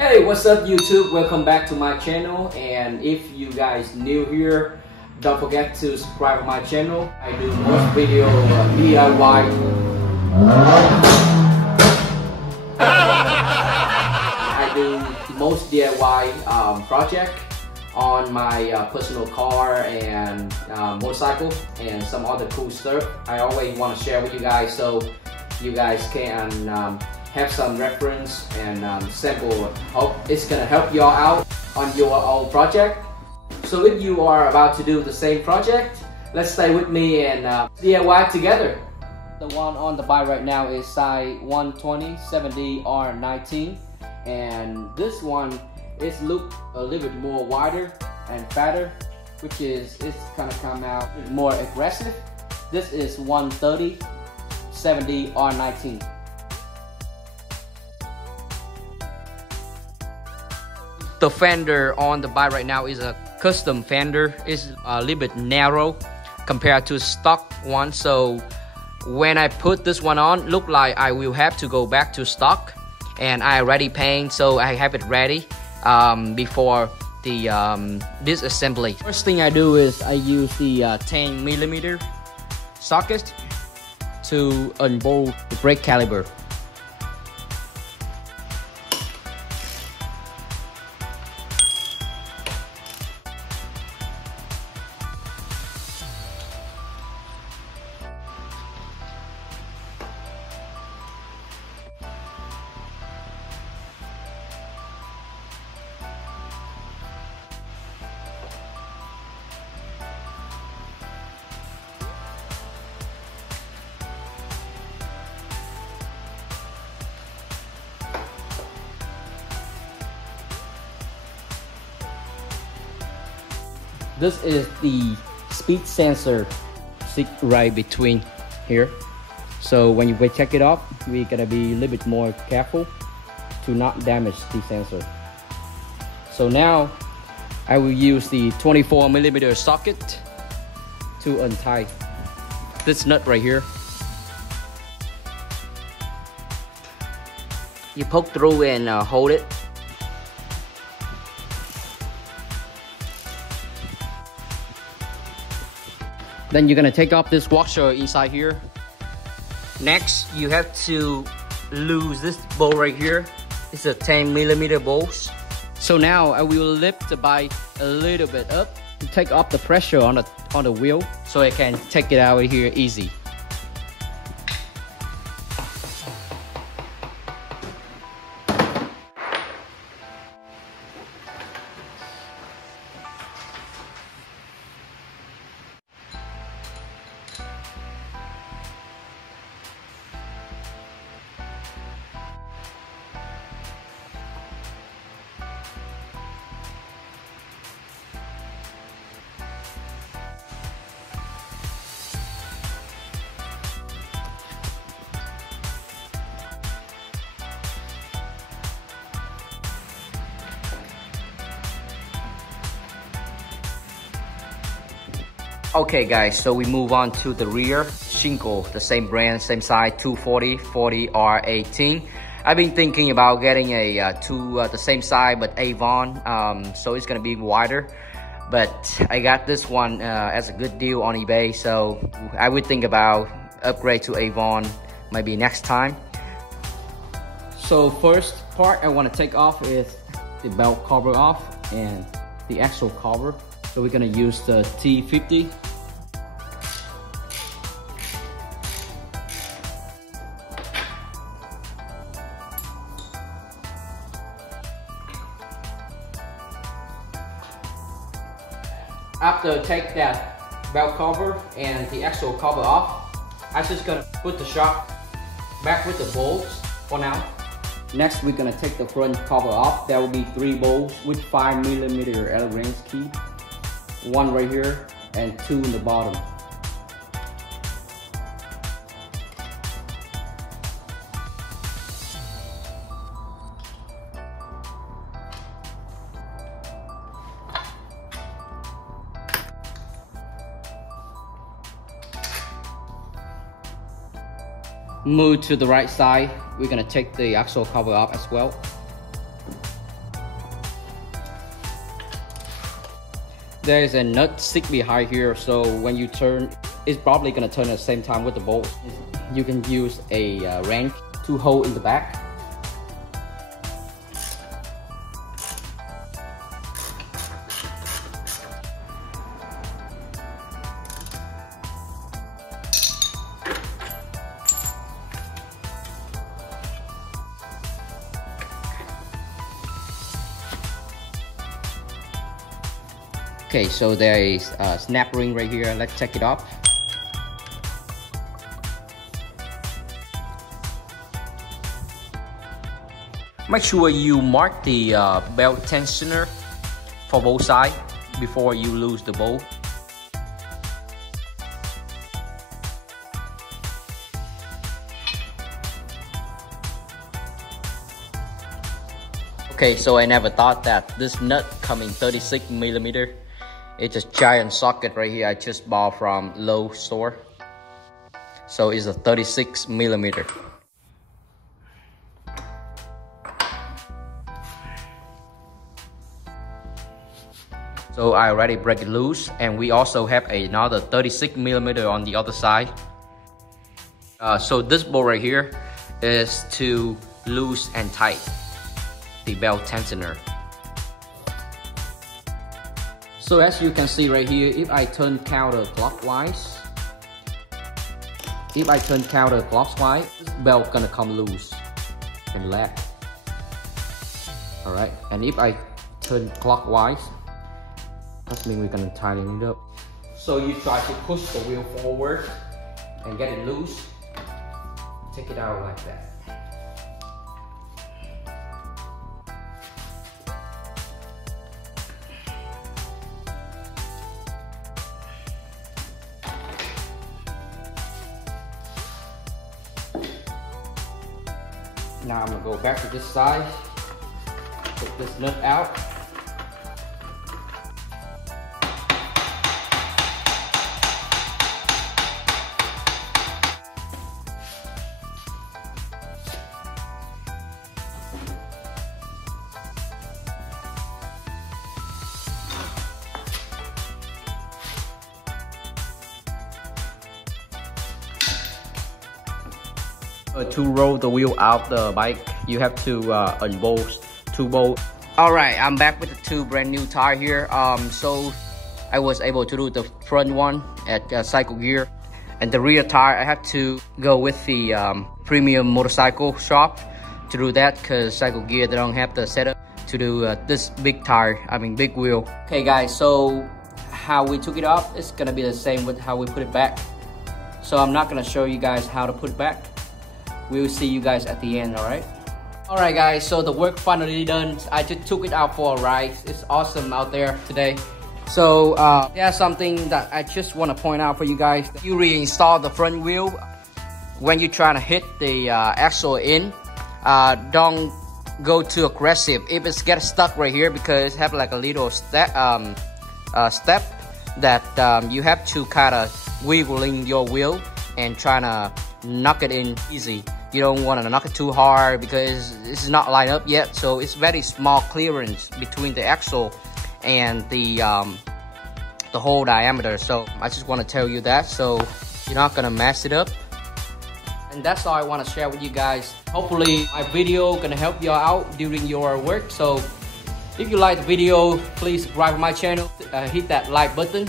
Hey, what's up YouTube? Welcome back to my channel, and if you guys new here, don't forget to subscribe to my channel. I do most video DIY. I do most DIY project on my personal car and motorcycle and some other cool stuff. I always want to share with you guys so you guys can have some reference and sample. Hope it's gonna help y'all out on your own project. So if you are about to do the same project, let's stay with me and DIY together. The one on the bike right now is size 120 70 R19, and this one is look a little bit more wider and fatter, which is it's gonna come out more aggressive. This is 130 70 R19. The fender on the bike right now is a custom fender. It's a little bit narrow compared to stock one. So when I put this one on, look like I will have to go back to stock, and I already paint, so I have it ready before the disassembly. First thing I do is I use the 10mm socket to unbolt the brake caliper. This is the speed sensor sit right between here. So when we check it off, we gotta be a little bit more careful to not damage the sensor. So now I will use the 24mm socket to untie this nut right here. You poke through and hold it. Then you're gonna take off this washer inside here. Next, you have to lose this bolt right here. It's a 10mm bolt. So now I will lift the bike a little bit up to take off the pressure on the wheel, so I can take it out of here easy. Okay guys, so we move on to the rear shingle, the same brand, same size, 240 40R18. I've been thinking about getting a the same size but Avon, so it's gonna be wider. But I got this one as a good deal on eBay, so I would think about upgrade to Avon maybe next time. So first part I want to take off is the belt cover off and the axle cover. So we're gonna use the T50. After take that belt cover and the axle cover off, I'm just gonna put the shock back with the bolts for now. Next, we're gonna take the front cover off. There will be 3 bolts with 5mm Allen wrench key. 1 right here and 2 in the bottom. Move to the right side. We're gonna take the axle cover off as well. There's a nut stick behind here, so when you turn, it's probably gonna turn at the same time with the bolt. You can use a wrench to hold in the back. Okay, so there is a snap ring right here. Let's check it off. Make sure you mark the belt tensioner for both sides before you lose the bolt. Okay, so I never thought that this nut coming 36mm. It's a giant socket right here I just bought from Lowe's store. So it's a 36mm. So I already break it loose, and we also have another 36mm on the other side. So this bolt right here is to loose and tight the belt tensioner. So as you can see right here, if I turn counterclockwise, this belt gonna come loose and let. Alright, and if I turn clockwise, that means we're gonna tighten it up. So you try to push the wheel forward and get it loose. Take it out like that. Now I'm gonna go back to this side, take this nut out. To roll the wheel out the bike, you have to unbolt 2 bolts. Alright, I'm back with the 2 brand new tire here. So I was able to do the front one at Cycle Gear, and the rear tire I had to go with the premium motorcycle shop to do that, because Cycle Gear, they don't have the setup to do this big tire, big wheel. Okay guys, so how we took it off is gonna be the same with how we put it back. So I'm not gonna show you guys how to put it back. We'll see you guys at the end, alright? Alright guys, so the work finally done. I just took it out for a ride. It's awesome out there today. So there's something that I just want to point out for you guys. You reinstall the front wheel. When you're trying to hit the axle in, don't go too aggressive. If it's get stuck right here, because it have like a little step that you have to kind of wiggling your wheel and trying to knock it in easy. You don't want to knock it too hard because it's not lined up yet, so it's very small clearance between the axle and the whole diameter. So I just want to tell you that, so you're not gonna mess it up. And that's all I want to share with you guys. Hopefully my video gonna help you out during your work. So if you like the video, please subscribe to my channel, hit that like button,